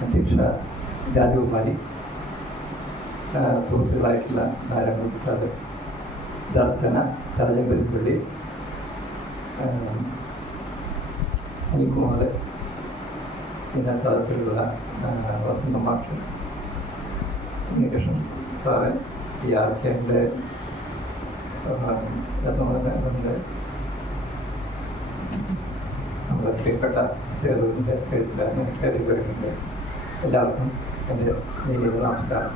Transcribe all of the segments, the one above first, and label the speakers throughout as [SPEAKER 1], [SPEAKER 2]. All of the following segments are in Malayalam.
[SPEAKER 1] അധ്യക്ഷ രാജകുമാരി സുഹൃത്തുക്കളായിട്ടുള്ള നാരായണ പ്രസാദ് ദർശന രാജമ്പരിപ്പള്ളി അനിൽകുമാർ പിന്നെ സദസ്സിലുള്ള വസന്ത മാഷ് ഉണ്ണികൃഷ്ണൻ സാറ് ഈ ആർക്കേന്റെ കെന്റെ നമ്മുടെ പ്രിയപ്പെട്ട ചേറുവിന്റെ എഴുത്തുകാരനെ കരിവരുന്നുണ്ട് എല്ലാവർക്കും എന്റെ വലിയ നമസ്കാരം.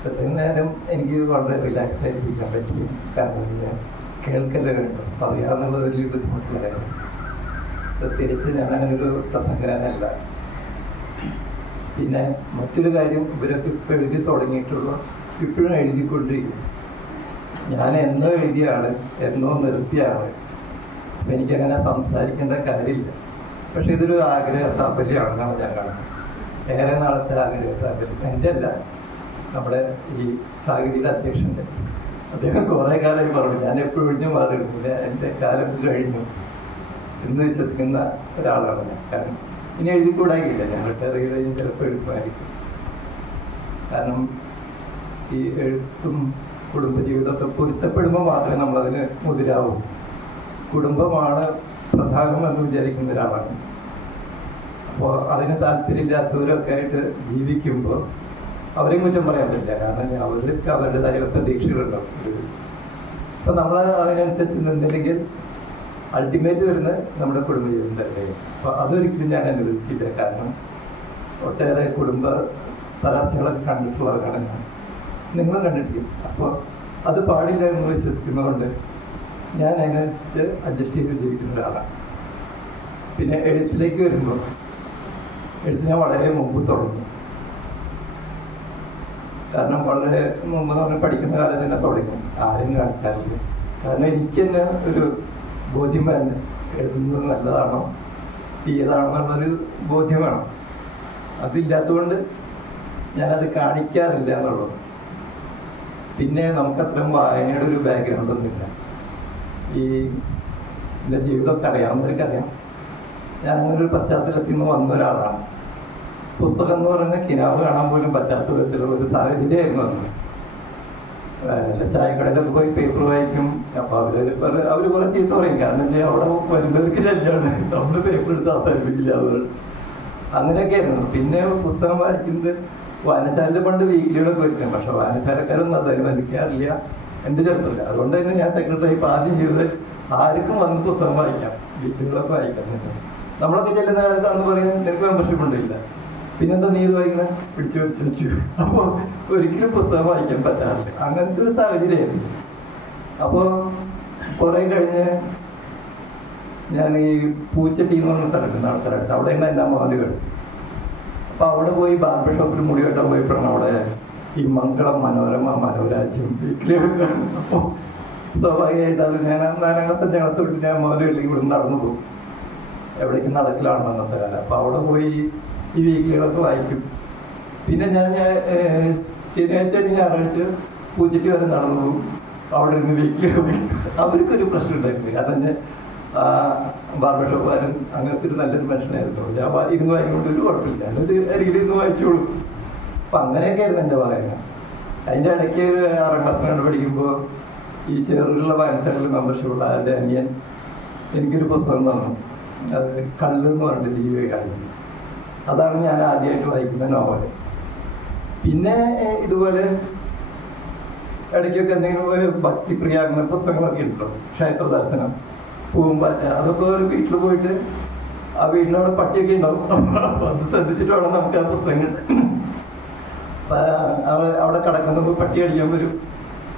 [SPEAKER 1] ഇത്രയും നേരം എനിക്ക് വളരെ റിലാക്സ് ആയിട്ടിരിക്കാൻ പറ്റി കാരണം ഞാൻ കേൾക്കല്ലേ വേണ്ടു പറയാന്നുള്ളത് വലിയ ബുദ്ധിമുട്ടുള്ള പ്രത്യേകിച്ച് ഞാൻ അങ്ങനെ ഒരു പ്രസംഗനല്ല പിന്നെ മറ്റൊരു കാര്യം ഇവരൊക്കെ ഇപ്പം എഴുതി തുടങ്ങിയിട്ടുള്ളൂ ഇപ്പോഴും എഴുതിക്കൊണ്ടിരിക്കും ഞാൻ എന്നോ എഴുതിയ ആൾ എന്നോ നിർത്തിയ ആൾ എനിക്കങ്ങനെ സംസാരിക്കേണ്ട കാര്യമില്ല. പക്ഷെ ഇതൊരു ആഗ്രഹ സാഫല്യമാണെന്നാണ് ഞാൻ കാണുന്നത്. ഏറെ നാളത്തെ ആഗ്രഹ സാഫല്യം എന്റെ അല്ല നമ്മുടെ ഈ സാഹിത്യയുടെ അധ്യക്ഷന്റെ. അദ്ദേഹം കുറേ കാലമായി പറഞ്ഞു ഞാൻ എപ്പോഴും ഒഴിഞ്ഞു മാറിയിട്ടില്ല എന്റെ കാലം കഴിഞ്ഞു എന്ന് വിശ്വസിക്കുന്ന ഒരാളാണ് ഞാൻ. കാരണം ഇനി എഴുതിക്കൂടായില്ല ഞാൻ റിട്ടയർ ചെയ്ത് കഴിഞ്ഞ് ചിലപ്പോൾ എഴുതുമായിരിക്കും. കാരണം ഈ എഴുത്തും കുടുംബജീവിതമൊക്കെ പൊരുത്തപ്പെടുമ്പോൾ മാത്രമേ നമ്മളതിന് മുതിരാവൂ. കുടുംബമാണ് പ്രധാനം എന്ന് വിചാരിക്കുന്ന ഒരാളാണ്. അപ്പോൾ അതിന് താല്പര്യമില്ലാത്തവരൊക്കെ ആയിട്ട് ജീവിക്കുമ്പോൾ അവരെയും കുറ്റം പറയാൻ പറ്റില്ല. കാരണം അവർക്ക് അവരുടേതായ പ്രതീക്ഷകളുണ്ടാവും അപ്പം നമ്മൾ അതിനനുസരിച്ച് നിന്നില്ലെങ്കിൽ അൾട്ടിമേറ്റ് വരുന്ന നമ്മുടെ കുടുംബജീവിതം തന്നെ. അപ്പോൾ അതൊരിക്കലും ഞാൻ അനുവദിക്കില്ല. കാരണം ഒട്ടേറെ കുടുംബ തകർച്ചകളൊക്കെ കണ്ടിട്ടുള്ളവരാണ് ഞാൻ. നിങ്ങളും കണ്ടിട്ടില്ല? അപ്പോൾ അത് പാടില്ല എന്ന് വിശ്വസിക്കുന്നതുകൊണ്ട് ഞാൻ അതിനനുസരിച്ച് അഡ്ജസ്റ്റ് ചെയ്ത് ജീവിക്കുന്ന ഒരാളാണ് പിന്നെ എഴുത്തിലേക്ക് വരുമ്പോൾ എഴുത്ത് ഞാൻ വളരെ മുമ്പ് തുടങ്ങി. കാരണം വളരെ മുമ്പ് നമ്മൾ പഠിക്കുന്ന കാലം തന്നെ തുടങ്ങി. ആരും കാണിക്കാറില്ല. കാരണം എനിക്ക് തന്നെ ഒരു ബോധ്യം വേണ്ട എഴുതുന്നത് നല്ലതാണോ? തീയതാണെന്നുള്ളൊരു ബോധ്യം വേണം. അതില്ലാത്തതുകൊണ്ട് ഞാനത് കാണിക്കാറില്ല എന്നുള്ളത് പിന്നെ നമുക്കത്രയും വായനയുടെ ഒരു ബാക്ക്ഗ്രൗണ്ട് ഒന്നുമില്ല. ഈ എന്റെ ജീവിതമൊക്കെ അറിയാവുന്നവർക്ക് അറിയാം ഞാൻ അങ്ങനെ ഒരു പശ്ചാത്തലത്തിൽ നിന്ന് വന്ന ഒരാളാണ്. പുസ്തകം എന്ന് പറയുന്ന കിനാവ് കാണാൻ പോലും പറ്റാത്ത വിധത്തിലുള്ള ഒരു സാഹചര്യമായിരുന്നു അന്ന് ചായക്കടയിലൊക്കെ പോയി പേപ്പർ വായിക്കും. അപ്പൊ അവർ അവർ കുറെ ചീത്ത പറയും. കാരണം അവിടെ വരുന്നവർക്ക് ശല്യമാണ് നമ്മൾ പേപ്പർ എടുത്ത് അവസാനിപ്പിക്കില്ല അവർ അങ്ങനെയൊക്കെ ആയിരുന്നു പിന്നെ പുസ്തകം വായിക്കുന്നത് വായനശാലയിൽ പണ്ട് വീക്കിലികളൊക്കെ വയ്ക്കും പക്ഷെ വായനശാലക്കാരൊന്നും അത് അനുവദിക്കാറില്ല എന്റെ ചെറുപ്പമില്ല അതുകൊണ്ട് തന്നെ ഞാൻ സെക്രട്ടറി ഇപ്പം ആദ്യം ചെയ്തത് ആർക്കും വന്ന് പുസ്തകം വായിക്കാം. വീക്കിലികളൊക്കെ വായിക്കാം നമ്മളൊക്കെ ചെല്ലുന്ന കാലത്ത് അന്ന് നിനക്ക് മെമ്പർഷിപ്പ് ഉണ്ടില്ല പിന്നെന്താ നീ ഇത് വായിക്കണം? പിടിച്ചു പിടിച്ചു പിടിച്ചു. അപ്പോൾ ഒരിക്കലും പുസ്തകം വായിക്കാൻ പറ്റാറില്ല. അങ്ങനത്തെ ഒരു സാഹചര്യമായിരുന്നു. അപ്പോൾ കുറേ കഴിഞ്ഞ് ഞാൻ ഈ പൂച്ചട്ടി എന്ന് പറഞ്ഞ സ്ഥലത്ത് നടത്തലടുത്ത് അവിടെ നിന്ന് എന്റെ മോന് കേട്ടു അപ്പോൾ അവിടെ പോയി ബാർബർ ഷോപ്പിൽ മുടി വെട്ടാൻ പോയപ്പോഴാണ് അവിടെ ഈ മംഗളം മനോരമ മനോരാജ്യം വീക്കിലി അപ്പോൾ സ്വാഭാവികമായിട്ട് അത് ഞാൻ നാലാം ക്ലാസ് അഞ്ചാം ക്ലാസ് വിട്ട് ഞാൻ മോനെ ഇല്ലെങ്കിൽ ഇവിടെ നടന്നു പോകും. എവിടേക്ക് നടക്കലാണ് അന്നത്തെ കാലം. അപ്പോൾ അവിടെ പോയി ഈ വീക്കിലികളൊക്കെ വായിക്കും. പിന്നെ ഞാൻ ശനിയാഴ്ച അല്ലെങ്കിൽ ഞായറാഴ്ച പൂജയ്ക്ക് വരെ നടന്നു പോകും. അവിടെ ഇരുന്ന് വീക്കിലി അവർക്കൊരു പ്രശ്നം ഉണ്ടായിരുന്നു കാരണം ഞാൻ ബാർബർ ഷോപ്പുകാരൻ അങ്ങനത്തെ ഒരു നല്ലൊരു മനുഷ്യനായിരുന്നു. ഞാൻ ഇരുന്ന് വായിക്കൊണ്ട് ഒരു കുഴപ്പമില്ല. ഞാനൊരു അരികിലിരുന്ന് വായിച്ചോളൂ. അപ്പം അങ്ങനെയൊക്കെ ആയിരുന്നു എന്റെ വായന അതിന്റെ ഇടയ്ക്ക് ആറാം ക്ലാസ് കണ്ട് പഠിക്കുമ്പോൾ ഈ ചെറുള്ള വായനശാലയിൽ മെമ്പർഷിപ്പുള്ള ആരുടെ അനിയൻ എനിക്കൊരു പുസ്തകം തന്നു. അത് കള്ള് എന്ന് പറഞ്ഞിട്ട് ദീപികയാണ് അതാണ് ഞാൻ ആദ്യമായിട്ട് വായിക്കുന്ന നോവൽ. പിന്നെ ഇതുപോലെ ഇടയ്ക്കൊക്കെ എന്തെങ്കിലും ഒരു ഭക്തിപ്രിയ അങ്ങനെ പുസ്തകങ്ങളൊക്കെ എടുത്തു. ക്ഷേത്ര ദർശനം പൂമ്പാറ്റ അതൊക്കെ ഒരു വീട്ടിൽ പോയിട്ട് ആ വീടിനോട് പട്ടിയൊക്കെ ഉണ്ടാവും. അത് ശ്രദ്ധിച്ചിട്ട് വേണം നമുക്ക് ആ പുസ്തകങ്ങൾ അവിടെ കിടക്കുമ്പോൾ പട്ടി അടിക്കാൻ വരും.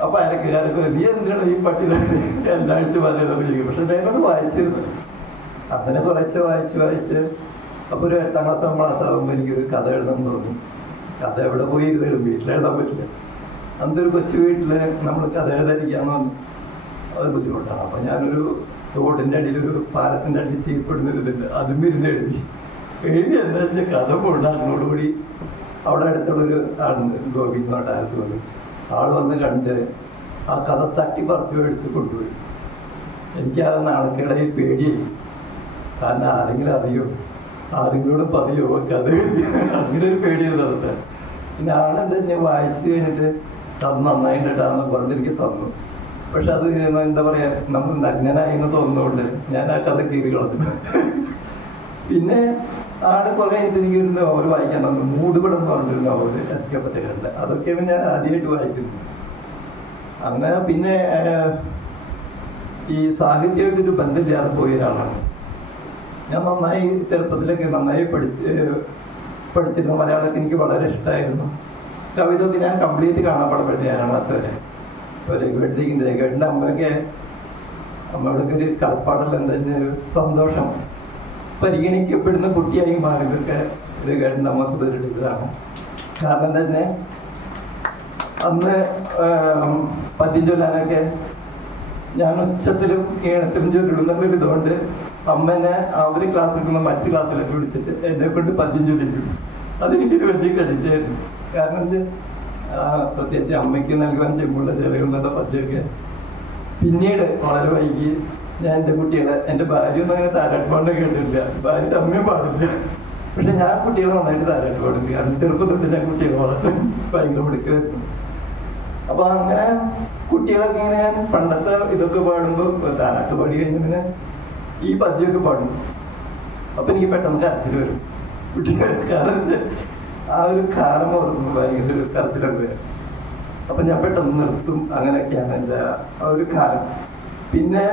[SPEAKER 1] അപ്പൊ അയലക്കാരൊക്കെ നീ എന്തിനാണ് ഈ പട്ടി എല്ലാ ആഴ്ച പറയുന്നത് ചോദിക്കും പക്ഷെ അദ്ദേഹം വായിച്ചിരുന്നു. അങ്ങനെ കുറച്ച് വായിച്ച് വായിച്ച് അപ്പോൾ ഒരു എട്ടാം ക്ലാസ് ക്ലാസ് ആകുമ്പോൾ എനിക്കൊരു കഥ എഴുതാൻ തോന്നി കഥ എവിടെ പോയി എഴുതും വീട്ടിലെഴുതാൻ പറ്റില്ല. അന്നൊരു കൊച്ചു വീട്ടിൽ നമ്മൾ കഥ എഴുതാതിരിക്കാന്ന് പറഞ്ഞു. അത് ബുദ്ധിമുട്ടാണ്. അപ്പം ഞാനൊരു തോടിന്റെ അടിയിൽ ഒരു പാലത്തിന്റെ അടിയിൽ ചെയ്യപ്പെടുന്ന ഒരു ഇതുണ്ട് അതും ഇരുന്ന് എഴുതി. എഴുതി എന്താ വെച്ചാൽ കഥ കൊണ്ടാടിനോടുകൂടി അവിടെ അടുത്തുള്ളൊരു ആളുണ്ട് ഗോപി എന്ന് പറഞ്ഞ ആലത്ത് പോയി ആൾ വന്ന് കണ്ട് ആ കഥ തട്ടി പറിച്ചു മേടിച്ച് കൊണ്ടുപോയി. എനിക്ക് ആ നാണക്കേടായി പേടിയായി. കാരണം ആരെങ്കിലും അറിയോ? ആരെങ്കിലും പറയോ? കഥ എഴുതി. അങ്ങനെ ഒരു പേടിയായിരുന്നു അതൊക്കെ പിന്നെ ആളെന്താ ഞാൻ വായിച്ചു കഴിഞ്ഞിട്ട് തന്നു നന്നായിട്ടുണ്ടാന്ന് പറഞ്ഞിട്ട് എനിക്ക് തന്നു. പക്ഷെ അത് എന്താ പറയാ നമ്മൾ നഗ്നനായി എന്ന് തോന്നുന്നതുകൊണ്ട് ഞാൻ ആ കഥ കീറി കളഞ്ഞു. പിന്നെ ആൾ കുറെ എനിക്ക് ഒരു നോവൽ വായിക്കാൻ തന്നു. മൂടുപടം എന്ന് പറഞ്ഞൊരു നോവൽ എസ് കെ പറ്റേണ്ട അതൊക്കെയാണ് ഞാൻ ആദ്യമായിട്ട് വായിക്കുന്നത് അങ്ങനെ പിന്നെ ഈ ഈ സാഹിത്യമായിട്ടൊരു ബന്ധമില്ലാതെ പോയ ഒരാളാണ് ഞാൻ നന്നായി ചെറുപ്പത്തിലൊക്കെ നന്നായി പഠിച്ച് പഠിച്ചിരുന്നു മലയാളമൊക്കെ എനിക്ക് വളരെ ഇഷ്ടമായിരുന്നു. കവിത ഒക്കെ ഞാൻ കംപ്ലീറ്റ് കാണപ്പെടപ്പെട്ടു ഏഴാം ക്ലാസ് വരെ ഇപ്പോൾ രഘുവേട്ടിരിക്കുന്ന രഘുവേട്ടിന്റെ അമ്മയൊക്കെ അമ്മയോടൊക്കെ ഒരു കടപ്പാടല്ല എന്താ ഒരു സന്തോഷം. പരിഗണിക്കപ്പെടുന്ന കുട്ടിയായി മാറിയതൊക്കെ ഒരു അമ്മ സുഖമാണ് കാരണം തന്നെ അന്ന് ആം, പദ്യം ചൊല്ലാനൊക്കെ ഞാൻ ഉച്ചത്തിലും ഈണത്തിലും ചൊല്ലിടുന്നുള്ളൊരു ഇതുകൊണ്ട് അമ്മനെ അവർ ക്ലാസ് എടുക്കുന്ന മറ്റു ക്ലാസ്സിലൊക്കെ വിളിച്ചിട്ട് എന്നെ കൊണ്ട് പദ്യം ചൊല്ലിക്കും അതെനിക്കൊരു വലിയ ക്രെഡിറ്റ് കാരണം എന്ത് പ്രത്യേകിച്ച് അമ്മയ്ക്ക് നൽകാൻ ചെമ്പുള്ള ചിലകളുടെ പദ്യമൊക്കെ പിന്നീട് വളരെ വൈകി ഞാൻ എന്റെ കുട്ടികളെ എന്റെ ഭാര്യ ഒന്നും അങ്ങനെ താരാട്ട് പാടൊക്കെ കേട്ടില്ല ഭാര്യയുടെ അമ്മയും പാടില്ല. പക്ഷെ ഞാൻ കുട്ടികളെ നന്നായിട്ട് താരാട്ട് പാടും കാരണം ചെറുപ്പം തൊട്ട് ഞാൻ കുട്ടികളെ വളർത്തും ഭയങ്കര മിടുക്കായിരുന്നു അപ്പൊ അങ്ങനെ കുട്ടികളൊക്കെ ഇങ്ങനെ പണ്ടത്തെ ഇതൊക്കെ പാടുമ്പോൾ താരാട്ട് പാടി കഴിഞ്ഞ പിന്നെ ഈ പദ്യമൊക്കെ പാടും. അപ്പൊ എനിക്ക് പെട്ടെന്ന് കരച്ചിൽ വരും. കുട്ടികൾ കാരണം ആ ഒരു കാരണം ഓർക്കുമ്പോൾ ഭയങ്കര ഒരു കരച്ചിലൊക്കെ അപ്പൊ ഞാൻ പെട്ടെന്ന് നിർത്തും. അങ്ങനെയൊക്കെയാണ് എന്റെ ആ ഒരു കാലം. പിന്നെ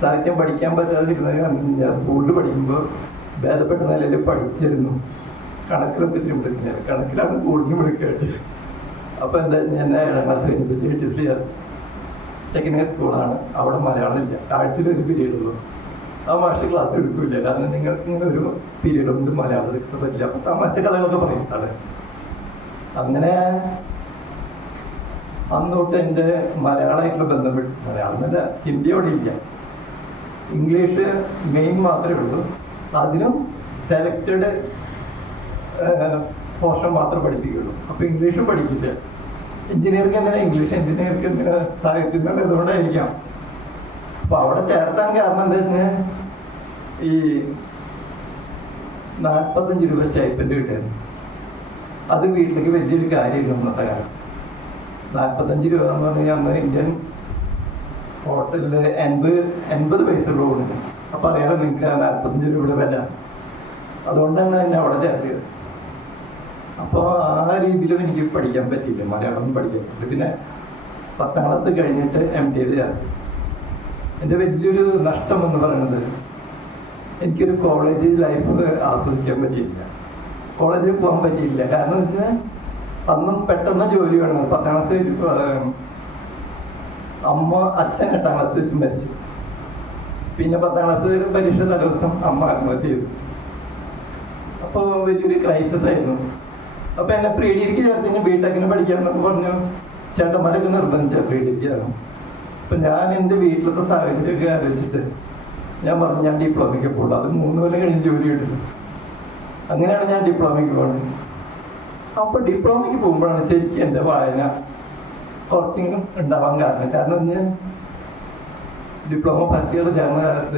[SPEAKER 1] സാഹിത്യം പഠിക്കാൻ പറ്റാതിരുന്നത് ഞാൻ സ്കൂളിൽ പഠിക്കുമ്പോൾ ഭേദപ്പെട്ട നിലയിൽ പഠിച്ചിരുന്നു. കണക്കിലൊക്കെ ഇത്തിരി മിടുക്കില്ല കണക്കിലാണ് കൂടുതലും മിടുക്കായിട്ട് അപ്പോൾ എന്താ ഞാൻ ഏഴാം ക്ലാസ് കഴിഞ്ഞപ്പോൾ ടി ടെക്നിക്കൽ സ്കൂളാണ്. അവിടെ മലയാളം ഇല്ല ആഴ്ചയിൽ ഒരു പീരീഡ് ഉള്ളൂ. ആ മാഷ് ക്ലാസ് എടുക്കില്ല. കാരണം നിങ്ങൾക്ക് ഇങ്ങനെ ഒരു പീരീഡ് ഉണ്ട് മലയാളം എടുക്കാൻ പറ്റില്ല. അപ്പം തമാശ കഥകളൊക്കെ പറയും. അങ്ങനെ അന്നോട്ട് എന്റെ മലയാളമായിട്ടുള്ള ബന്ധപ്പെട്ട് മലയാളം എന്നല്ല ഹിന്ദിയോടെ ഇല്ല. ഇംഗ്ലീഷ് മെയിൻ മാത്രമേ ഉള്ളൂ. അതിനും സെലക്റ്റഡ് പോർഷൻ മാത്രം പഠിപ്പിക്കുള്ളൂ. അപ്പൊ ഇംഗ്ലീഷ് പഠിക്കില്ല. എഞ്ചിനീയർക്ക് എന്തിനാ ഇംഗ്ലീഷ് എഞ്ചിനീയർക്ക് എന്തിനാ സാഹിത്യം എന്നുള്ള ഇതുകൊണ്ടായിരിക്കാം. അപ്പൊ അവിടെ ചേർത്താൻ കാരണം എന്താ വെച്ചാൽ ഈ നാൽപ്പത്തഞ്ച് രൂപ സ്റ്റൈപ്പൻഡ് കിട്ടുമായിരുന്നു അത് വീട്ടിലേക്ക് വലിയൊരു കാര്യമില്ല അന്നത്തെ കാലത്ത്. നാൽപ്പത്തഞ്ച് രൂപ എന്ന് പറഞ്ഞു കഴിഞ്ഞാൽ അന്ന് ഇന്ത്യൻ ഹോട്ടലിൽ എൺപത് എൺപത് പൈസ ഉള്ളൂ അപ്പൊ അറിയാതെ നിങ്ങൾക്ക് നാൽപ്പത്തഞ്ച് രൂപയുടെ വില. അതുകൊണ്ടാണ് എന്നെ അവിടെ ചേർത്തിയത്. അപ്പോൾ ആ രീതിയിലും എനിക്ക് പഠിക്കാൻ പറ്റിയില്ല. മലയാളം പഠിക്കാൻ പറ്റില്ല പിന്നെ പത്താം ക്ലാസ് കഴിഞ്ഞിട്ട് എം ടി എത് ചേർത്തി. എന്റെ വലിയൊരു നഷ്ടം എന്ന് പറയുന്നത് എനിക്കൊരു കോളേജ് ലൈഫ് ആസ്വദിക്കാൻ പറ്റിയില്ല. കോളേജിൽ പോകാൻ പറ്റിയില്ല. കാരണം വെച്ചാൽ അന്നും പെട്ടെന്ന് ജോലി വേണം. പത്താം ക്ലാസ് അമ്മ അച്ഛൻ എട്ടാം ക്ലാസ് വെച്ച് മരിച്ചു പിന്നെ പത്താം ക്ലാസ് പരീക്ഷ തലേദിവസം അമ്മ ആത്മഹത്യ ചെയ്തു. അപ്പോൾ വലിയൊരു ക്രൈസിസ് ആയിരുന്നു. അപ്പൊ എന്നെ പ്രീ ഡിഗ്രിക്ക് ഞാൻ ബിടെക്കിന് പഠിക്കാന്നൊക്കെ പറഞ്ഞു. ചേട്ടന്മാരൊക്കെ നിർബന്ധിച്ച പ്രീ ഡിഗ്രിയാണ് അപ്പൊ ഞാൻ എന്റെ വീട്ടിലത്തെ സാഹചര്യമൊക്കെ ആലോചിച്ചിട്ട് ഞാൻ പറഞ്ഞു ഞാൻ ഡിപ്ലോമയ്ക്ക് പോകുള്ളൂ അത് മൂന്ന് കൊല്ലം കഴിഞ്ഞ് ജോലി കിട്ടുന്നു അങ്ങനെയാണ് ഞാൻ ഡിപ്ലോമയ്ക്ക് പോകുന്നത് അപ്പൊ ഡിപ്ലോമയ്ക്ക് പോകുമ്പോഴാണ് ശരിക്കും എന്റെ വായന കുറച്ചെങ്കിലും ഉണ്ടാവാൻ കാരണം. കാരണം ഞാൻ ഡിപ്ലോമ ഫസ്റ്റ് ഇയർ ചേർന്ന കാലത്തിൽ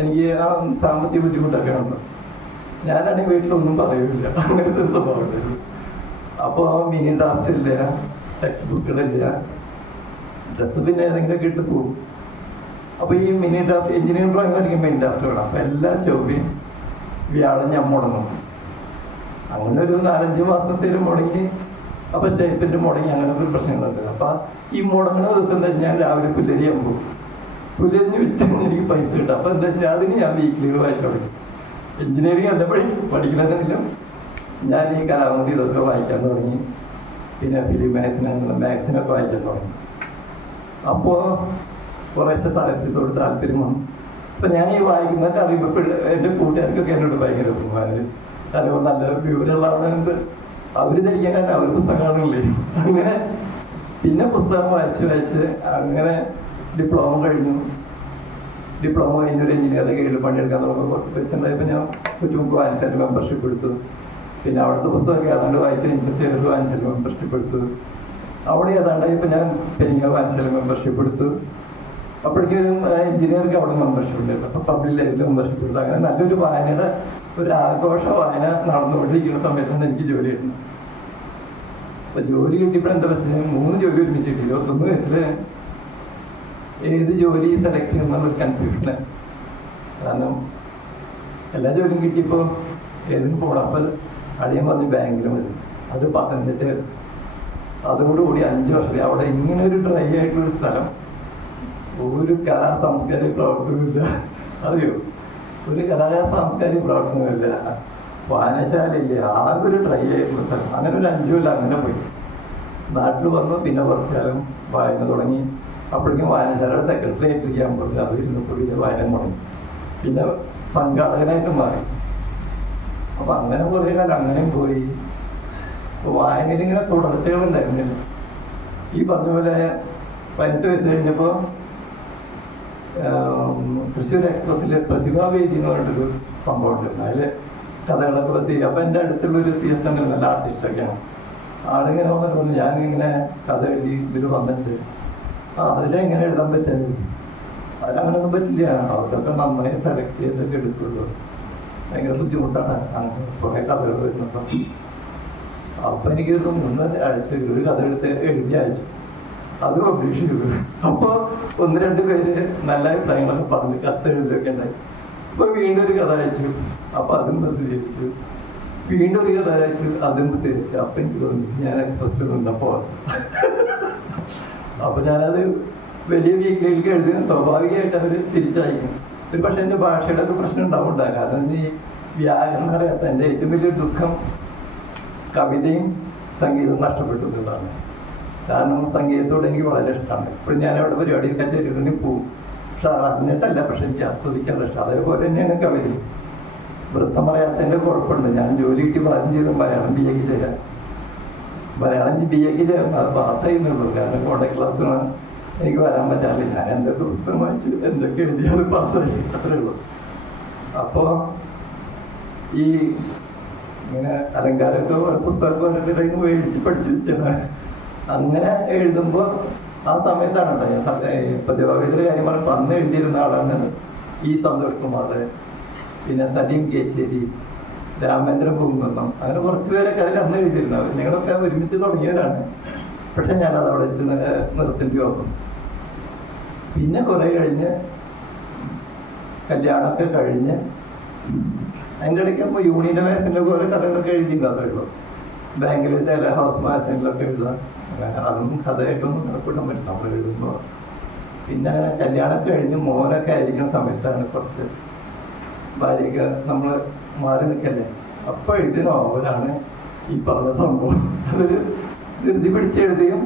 [SPEAKER 1] എനിക്ക് ആ സാമ്പത്തിക ബുദ്ധിമുട്ടൊക്കെ ഉണ്ട് ഞാനാണെങ്കിൽ വീട്ടിലൊന്നും പറയൂല അങ്ങനത്തെ ഒരു സ്വഭാവം ഉണ്ടായിരുന്നു അപ്പോൾ മിനി ഡ്രാഫ്റ്റ് ഇല്ല ടെക്സ്റ്റ് ബുക്കുകളില്ല ഡ്രസ്സ് പിന്നെ ഏതെങ്കിലും ഇട്ട് പോകും അപ്പോൾ ഈ മിനി ഡ്രാഫ്റ്റ് എഞ്ചിനീയറിംഗ് ഡ്രോയിങ് വരയ്ക്കും മിനി ഡ്രാഫ്റ്റ് വേണം അപ്പോൾ എല്ലാ ചൊവ്വയും വ്യാഴം ഞാൻ മുടങ്ങും. അങ്ങനെ ഒരു നാലഞ്ച് മാസം സ്ഥിരം മുടങ്ങി അപ്പോൾ ശൈത്തിന്റെ മുടങ്ങി അങ്ങനെ ഒരു പ്രശ്നങ്ങളുണ്ട്. അപ്പോൾ ഈ മുടങ്ങുന്ന ദിവസം എന്താ ഞാൻ രാവിലെ പുല്ലരിയാൻ പോകും പുല്ലരിഞ്ഞ് വിറ്റാൽ എനിക്ക് പൈസ കിട്ടും. അപ്പോൾ എന്താ വെച്ചാൽ അതിന് ഞാൻ വീക്കിലികൾ വായിച്ചു തുടങ്ങി. എഞ്ചിനീയറിംഗ് അല്ല പഠിക്കും പഠിക്കണമെന്നില്ല ഞാൻ ഈ കലാമതി ഇതൊക്കെ വായിക്കാൻ തുടങ്ങി. പിന്നെ ഫിലിം മാഗസിൻ അങ്ങനെ മാഗസിനൊക്കെ വായിക്കാൻ തുടങ്ങി. അപ്പോൾ കുറച്ച് താല്പര്യത്തോട് താല്പര്യം വന്നു. അപ്പം ഞാൻ ഈ വായിക്കുന്നതൊക്കെ അറിയുമ്പോൾ എന്റെ കൂട്ടുകാർക്കൊക്കെ എന്നോട് ഭയങ്കര ബഹുമാനം. കാരണം നല്ല വിവരമുള്ളവണെന്ത് അവർ ധരിക്കാൻ അവർ പുസ്തകം അങ്ങനെ പിന്നെ പുസ്തകം വായിച്ച് വായിച്ച് അങ്ങനെ ഡിപ്ലോമ കഴിഞ്ഞു. ഡിപ്ലോമ കഴിഞ്ഞ ഒരു എഞ്ചിനീയറുടെ കീഴിൽ പണിയെടുക്കാൻ തുടങ്ങുമ്പോൾ കുറച്ച് പൈസ ഉണ്ടായപ്പോൾ ഞാൻ കുറ്റുമുക്ക് വായനശാല മെമ്പർഷിപ്പ് എടുത്തു. പിന്നെ അവിടുത്തെ പുസ്തകമൊക്കെ ഏതാണ്ട് വായിച്ച് കഴിഞ്ഞപ്പോൾ ചെറു വായനശാല മെമ്പർഷിപ്പ് എടുത്തു. അവിടെ ഏതാണ്ട് ഇപ്പം ഞാൻ പെരിങ്ങ വായനശാല മെമ്പർഷിപ്പ് എടുത്തു. അപ്പോഴേക്കും എഞ്ചിനീയർക്ക് അവിടെ മെമ്പർഷിപ്പ് ഉണ്ടായിരുന്നു. അപ്പോൾ പബ്ലിക് ലൈബ്രറി മെമ്പർഷിപ്പ് എടുത്തു. അങ്ങനെ നല്ലൊരു വായനയുടെ ഒരു ആഘോഷ വായന നടന്നുകൊണ്ടിരിക്കുന്ന സമയത്താണ് എനിക്ക് ജോലി കിട്ടുന്നത്. അപ്പൊ ജോലി കിട്ടിയപ്പോൾ എന്താ പ്രശ്നം? മൂന്ന് ജോലി ഒരുമിച്ച് കിട്ടി ഇരുപത്തൊന്ന് വയസ്സിൽ ഏത് ജോലി സെലക്ട് ചെയ്യുന്ന കൺഫ്യൂഷൻ കാരണം എല്ലാ ജോലിയും കിട്ടിയപ്പോൾ ഏതിനും പോകണം അടിയൻ പറഞ്ഞ് ബാങ്കിലും വരും അത് പത്തനംതിട്ട അതോടുകൂടി അഞ്ച് വർഷം അവിടെ ഇങ്ങനെ ഒരു ഡ്രൈ ആയിട്ടുള്ള സ്ഥലം ഒരു കലാ സാംസ്കാരിക പ്രവർത്തനമില്ല അറിയോ? ഒരു കലാ സാംസ്കാരിക പ്രവർത്തനമില്ല വായനശാലയില്ല ആകെ ഒരു ട്രൈ സ്ഥലം അങ്ങനെ ഒരു അഞ്ചു കൊല്ലം അങ്ങനെ പോയി. നാട്ടിൽ വന്നു പിന്നെ കുറച്ചു കാലം വായന തുടങ്ങി. അപ്പോഴേക്കും വായനശാലയുടെ സെക്രട്ടറി ആയിട്ടിരിക്കാൻ പറഞ്ഞു അത് ഇരുന്നപ്പോൾ വായന തുടങ്ങി. പിന്നെ സംഘാടകനായിട്ട് മാറി. അപ്പൊ അങ്ങനെ കുറേ കാലം അങ്ങനെയും പോയി. വായന വായനയിൽ ഇങ്ങനെ തുടർച്ചകൾ ഉണ്ടായിരുന്നില്ല. ഈ പറഞ്ഞ പോലെ പതിനെട്ട് വയസ്സ് കഴിഞ്ഞപ്പോൾ തൃശ്ശൂർ എക്സ്പ്രസ്സിലെ പ്രതിഭാവേദി എന്ന് പറഞ്ഞിട്ടൊരു സംഭവം ഉണ്ടായിരുന്നു അതിൽ കഥകളൊക്കെ പ്രതി അപ്പം എന്റെ അടുത്തുള്ള ഒരു സി എസ് എൻ നല്ല ആർട്ടിസ്റ്റൊക്കെയാണ് ആളിങ്ങനെ വന്നിട്ട് പറഞ്ഞു ഞാനിങ്ങനെ കഥ എഴുതി ഇതിൽ വന്നിട്ട് ആ അതിലെങ്ങനെ എഴുതാൻ പറ്റുന്നത് അതിനങ്ങനൊന്നും പറ്റില്ല. അവർക്കൊക്കെ നന്നായി സെലക്ട് ചെയ്തൊക്കെ എടുക്കുള്ളൂ. ഭയങ്കര ബുദ്ധിമുട്ടാണ് അങ്ങനെ കുറേ കഥകൾ വരുന്നപ്പം. അപ്പൊ എനിക്ക് മൂന്ന് ആഴ്ച ഒരു കഥ എടുത്ത് എഴുതി അയച്ചു. അത് പബ്ലിഷ് ചെയ്തു. അപ്പൊ ഒന്ന് രണ്ട് പേര് നല്ല അഭിപ്രായങ്ങളൊക്കെ പറഞ്ഞ് കത്ത് എഴുതിയൊക്കെ ഉണ്ടായി. അപ്പൊ വീണ്ടും ഒരു കഥ അയച്ചു. അപ്പൊ അതും പ്രസിദ്ധീകരിച്ചു. വീണ്ടും ഒരു കഥ അയച്ചു അതും പ്രസിദ്ധീകരിച്ചു. അപ്പൊ എനിക്ക് തോന്നി ഞാൻ എക്സ്പ്രസിൽ നിന്നപ്പോ. അപ്പൊ ഞാനത് വലിയ വീക്കിലേക്ക് എഴുതുന്ന സ്വാഭാവികമായിട്ട് അവർ തിരിച്ചയക്കും. ഒരു പക്ഷെ എന്റെ ഭാഷയുടെ ഒക്കെ പ്രശ്നം ഉണ്ടാവുണ്ടാകും കാരണം ഈ വ്യാകരണം അറിയാത്ത എന്റെ ഏറ്റവും വലിയ ദുഃഖം കവിതയും സംഗീതവും നഷ്ടപ്പെട്ടു എന്നുള്ളതാണ്. കാരണം സംഗീതത്തോട് എനിക്ക് വളരെ ഇഷ്ടമാണ്. ഇപ്പോഴും ഞാൻ അവിടെ പരിപാടി കച്ചേരികളിൽ പോവും പക്ഷെ അറിഞ്ഞിട്ടല്ല പക്ഷെ എനിക്ക് ആസ്വദിക്കാൻ ഇഷ്ടം. അതേപോലെ തന്നെയാണ് കവിതയും. വൃത്തം പറയാത്തതിന്റെ കുഴപ്പമുണ്ട്. ഞാൻ ജോലി കിട്ടി പാചകം ചെയ്ത് മലയാളം ബി എക്ക് ചേരാം. മലയാളം ബി എക്ക് പാസ് ചെയ്യുന്നുള്ളൂ കാരണം കോട്ടയ ക്ലാസ്സിലാണ് എനിക്ക് വരാൻ പറ്റാറില്ല. ഞാൻ എന്തൊക്കെ പുസ്തകം വായിച്ചു എന്തൊക്കെ എഴുതി അത് പാസ്സായി അത്രേ ഉള്ളൂ. അപ്പോൾ ഈ ഇങ്ങനെ അലങ്കാരമൊക്കെ ഓരോ പുസ്തകമൊക്കെ ഓരോരുത്തരും മേടിച്ച് പഠിച്ചു അങ്ങനെ എഴുതുമ്പോൾ ആ സമയത്താണ് കേട്ടോ. ഞാൻ സത്യ- ഈ പ്രതിഭാഗത്തിലെ കാര്യം പറഞ്ഞപ്പോൾ അന്ന് എഴുതിയിരുന്ന ആളാണ് ഈ സന്തോഷ് കുമാർ പിന്നെ സലീം കേച്ചേരി രാമേന്ദ്ര പൂങ്കുന്നം അങ്ങനെ കുറച്ച് പേരൊക്കെ അതിൽ അന്ന് എഴുതിയിരുന്നത് നിങ്ങളൊക്കെ ഒരുമിച്ച് തുടങ്ങിയവരാണ്. പക്ഷെ ഞാനത് അവിടെ നില നിർത്തേണ്ടി വന്നു. പിന്നെ കുറെ കഴിഞ്ഞ് കല്യാണമൊക്കെ കഴിഞ്ഞ് അതിന്റെ ഇടയ്ക്ക് ഇപ്പോൾ യൂണിയന്റെ മാഗസിനിലൊക്കെ ഓരോ കഥകളൊക്കെ എഴുതിയിട്ടുണ്ടാവുള്ളൂ. ബാങ്കിൽ ചില ഹൗസ് മാഗസിനിലൊക്കെ എഴുതാം അങ്ങനെ അതൊന്നും കഥയായിട്ടൊന്നും നടക്കൂടാൻ പറ്റില്ല നമ്മൾ എഴുതുമ്പോൾ. പിന്നെ അങ്ങനെ കല്യാണമൊക്കെ കഴിഞ്ഞ് മോനൊക്കെ ആയിരിക്കുന്ന സമയത്താണ് കുറച്ച് ഭാര്യയൊക്കെ നമ്മൾ മാറി നിൽക്കല്ലേ? അപ്പോൾ എഴുതിയ നോവലാണ് ഈ പറഞ്ഞ സംഭവം. അതൊരു ധൃതി പിടിച്ചെഴുതിയും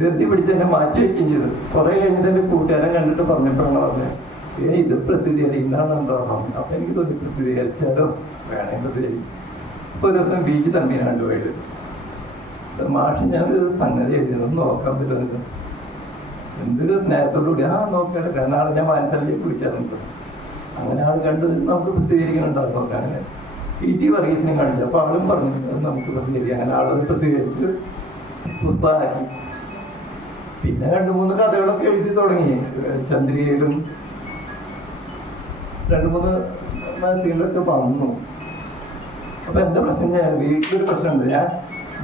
[SPEAKER 1] ധൃതി പിടിച്ച് എന്നെ മാറ്റി വയ്ക്കുകയും ചെയ്തു. കുറേ കഴിഞ്ഞിട്ട് എന്റെ കൂട്ടുകാരൻ കണ്ടിട്ട് പറഞ്ഞപ്പോഴാണ് പറഞ്ഞത് ഏ ഇത് പ്രസിദ്ധീകരിക്കണ്ടെന്നുണ്ടോ പറഞ്ഞു അപ്പൊ എനിക്ക് തോന്നി പ്രസിദ്ധീകരിച്ചാലോ? വേണമെങ്കിൽ പ്രസിദ്ധീകരിക്കും. ഇപ്പൊ ഒരു ദിവസം ബീച്ച് തമ്മിനാണ്ട് പോയിട്ട് മാഷ് ഞാനൊരു സംഗതി എഴുതിയത് നോക്കാൻ പറ്റുന്നില്ല എന്തൊരു സ്നേഹത്തോടു കൂടി ആ നോക്കാറ് കാരണം ഞാൻ മനസ്സിലേക്ക് കുളിക്കാറുണ്ട് അങ്ങനെ ആൾ കണ്ടു നമുക്ക് പ്രസിദ്ധീകരിക്കുന്നുണ്ടാകും നമുക്ക് അങ്ങനെ പി ടി വർഗീസിനെ കാണിച്ചു അപ്പൊ ആളും പറഞ്ഞു നമുക്ക് പ്രസിദ്ധീകരിക്കാം. അങ്ങനെ ആളത് പ്രസിദ്ധീകരിച്ച് പുസ്തകമാക്കി. പിന്നെ രണ്ട് മൂന്ന് കഥകളൊക്കെ എഴുതി തുടങ്ങി. ചന്ദ്രികയിലും രണ്ട് മൂന്ന് മാസികളിലൊക്കെ വന്നു. അപ്പൊ എന്താ പ്രശ്നം? ഞാൻ വീട്ടിലൊരു പ്രശ്നമുണ്ട്. ഞാൻ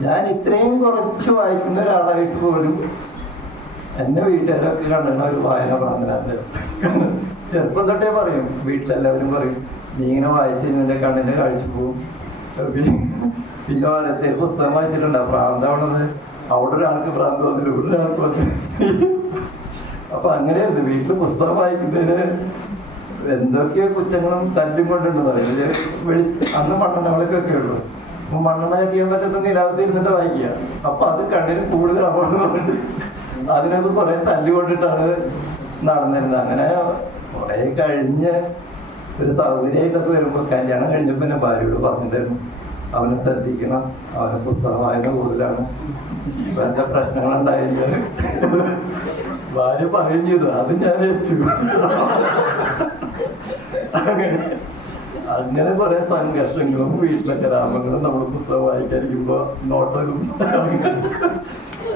[SPEAKER 1] ഞാൻ ഇത്രയും കുറച്ച് വായിക്കുന്ന ഒരാളായിട്ട് പോലും എന്നെ വീട്ടുകാരൊക്കെ കണ്ടിട്ട് ഒരു വായന പ്രാന്തനാണ് ചെറുപ്പം തൊട്ടേ പറയും വീട്ടിലെല്ലാവരും പറയും നീ ഇങ്ങനെ വായിച്ചു നിന്റെ കണ്ണിന്റെ കാഴ്ച പോവും. പിന്നെ ഓരോരുത്തർ പുസ്തകം വായിച്ചിട്ടുണ്ട്. പ്രാന്താവണത് അവിടെ ഒരാൾക്ക് പ്രാന്ത് വന്നില്ല ഇവിടെ ഒരാൾക്ക് വന്നില്ല അപ്പൊ അങ്ങനെയായിരുന്നു. വീട്ടിൽ പുസ്തകം വായിക്കുന്നതിന് എന്തൊക്കെയോ കുറ്റങ്ങളും തല്ലും കൊണ്ടുണ്ടെന്ന് പറയുന്നത് അന്ന് മണ്ണെണ്ണകളൊക്കെ ഉള്ളു. അപ്പൊ മണ്ണെണ്ണ ചെയ്യാൻ പറ്റത്ത നിലാവത്തിൽ ഇരുന്നിട്ട് വായിക്കുക. അപ്പൊ അത് കണ്ണിന് കൂടുതൽ അപകടം പറഞ്ഞിട്ട് അതിനൊക്കെ കുറെ തല്ലുകൊണ്ടിട്ടാണ് നടന്നിരുന്നത്. അങ്ങനെ കുറെ കഴിഞ്ഞ് ഒരു സൗകര്യമായിട്ടൊക്കെ വരുമ്പോ കല്യാണം കഴിഞ്ഞപ്പോ എന്നെ ഭാര്യയോട് പറഞ്ഞിട്ടായിരുന്നു അവനെ ശ്രദ്ധിക്കണം. അവന് പുസ്തകം വായന കൂടുതലാണ്. എന്റെ പ്രശ്നങ്ങളുണ്ടായില്ല. ഭാര്യ പറയുകയും ചെയ്തു. അത് ഞാൻ ഏറ്റു. അങ്ങനെ അങ്ങനെ കുറെ സംഘർഷങ്ങളും വീട്ടിലെ ഗ്രാമങ്ങളും നമ്മൾ പുസ്തകം വായിക്കാതിരിക്കുമ്പോ നോട്ടലും.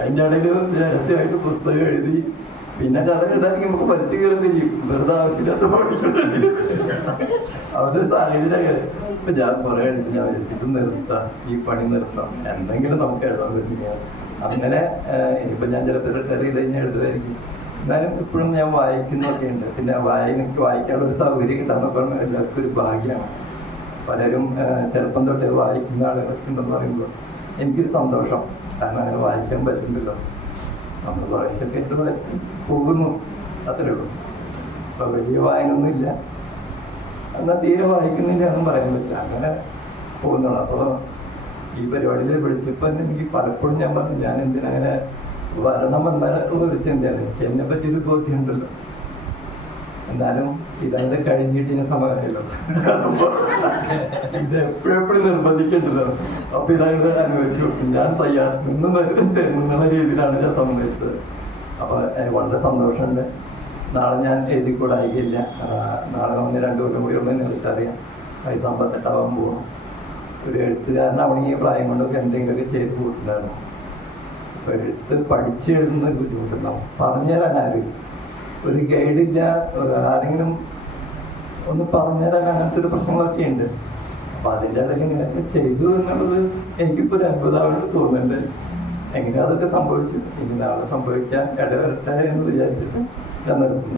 [SPEAKER 1] അതിന്റെ ഇടയിൽ രഹസ്യമായിട്ട് പുസ്തകം എഴുതി പിന്നെ കഥ എഴുതാനെങ്കിൽ നമുക്ക് വലിച്ചു കയറുകയും ചെയ്യും. വെറുതെ ആവശ്യമില്ലാത്ത അവരുടെ സാഹചര്യം ഇപ്പൊ ഞാൻ കുറെ കഴിഞ്ഞ് ഞാൻ ഇത് നിർത്താം ഈ പണി നിർത്താം. എന്തെങ്കിലും നമുക്ക് എഴുതാൻ പറ്റില്ല. അങ്ങനെ ഇപ്പൊ ഞാൻ ചിലപ്പോൾ റിട്ടയർ ചെയ്ത് കഴിഞ്ഞാൽ എഴുതുമായിരിക്കും. എന്നാലും ഇപ്പോഴും ഞാൻ വായിക്കുന്നൊക്കെ ഉണ്ട്. പിന്നെ വായി എനിക്ക് വായിക്കാനുള്ള ഒരു സൗകര്യം കിട്ടാന്ന് പറഞ്ഞാൽ എല്ലാവർക്കും ഒരു ഭാഗ്യമാണ്. പലരും ചെറുപ്പം തൊട്ടേ വായിക്കുന്ന ആളുകളൊക്കെ ഉണ്ടെന്ന് പറയുമ്പോൾ എനിക്കൊരു സന്തോഷം. കാരണം അങ്ങനെ വായിക്കാൻ പറ്റുന്നില്ല നമ്മൾ കുറേശ്ശൊക്കെ ഇട്ട് വായിച്ച് പോകുന്നു. അത്രേ ഉള്ളൂ. അപ്പൊ വലിയ വായനൊന്നുമില്ല എന്നാൽ തീരെ വായിക്കുന്നില്ല എന്നും പറയാൻ പറ്റില്ല. അങ്ങനെ പോകുന്നുള്ളൂ. അപ്പോൾ ഈ പരിപാടിയിൽ വിളിച്ചപ്പോൾ എനിക്ക് പലപ്പോഴും ഞാൻ പറഞ്ഞു ഞാൻ എന്തിനങ്ങനെ വരണം എന്ന ഒരു ചിന്തയാണ്. എനിക്ക് എന്നെ പറ്റിയൊരു ബോധ്യമുണ്ടല്ലോ. എന്നാലും ഇതായത് കഴിഞ്ഞിട്ട് ഞാൻ സമാധാനമല്ലോ ഇത് എപ്പോഴെപ്പോഴും നിർബന്ധിക്കേണ്ടതാണ്. അപ്പൊ ഇതായത് അനുഭവിച്ചു ഞാൻ തയ്യാർ നിന്നും എന്നുള്ള രീതിയിലാണ് ഞാൻ സമ്മതിച്ചത്. അപ്പൊ വളരെ സന്തോഷമുണ്ട്. നാളെ ഞാൻ എഴുതിക്കൂടായില്ല. നാളെ വന്ന് രണ്ടു കൊല്ലം കൂടി ഉള്ള നിങ്ങൾക്കറിയാം പൈസ അമ്പത്തെട്ടാവാൻ പോകണം ഒരു എഴുത്തുകാരനാവണമെങ്കിൽ ഈ പ്രായം കൊണ്ടൊക്കെ എന്തെങ്കിലുമൊക്കെ ചെയ്ത് കൂട്ടുണ്ടായിരുന്നു അപ്പൊ എഴുത്ത് പഠിച്ചെഴുതുന്ന ബുദ്ധിമുട്ടുണ്ടാവും. പറഞ്ഞുതരാൻ ആരും ഒരു ഗൈഡില്ല ആരെങ്കിലും ഒന്ന് പറഞ്ഞുതരാൻ അങ്ങനത്തെ ഒരു പ്രശ്നങ്ങളൊക്കെ ഉണ്ട്. അപ്പൊ അതിന്റെ ഇടയ്ക്ക് ഇങ്ങനെയൊക്കെ ചെയ്തു എന്നുള്ളത് എനിക്കിപ്പോ ഒരു അത്ഭുതമായിട്ട് തോന്നുന്നുണ്ട്. എങ്ങനെയാ അതൊക്കെ സംഭവിച്ചു. ഇനി നാളെ സംഭവിക്കാൻ ഇടവരട്ടെ എന്ന് വിചാരിച്ചിട്ട് ഞാൻ നിർത്തുന്നു.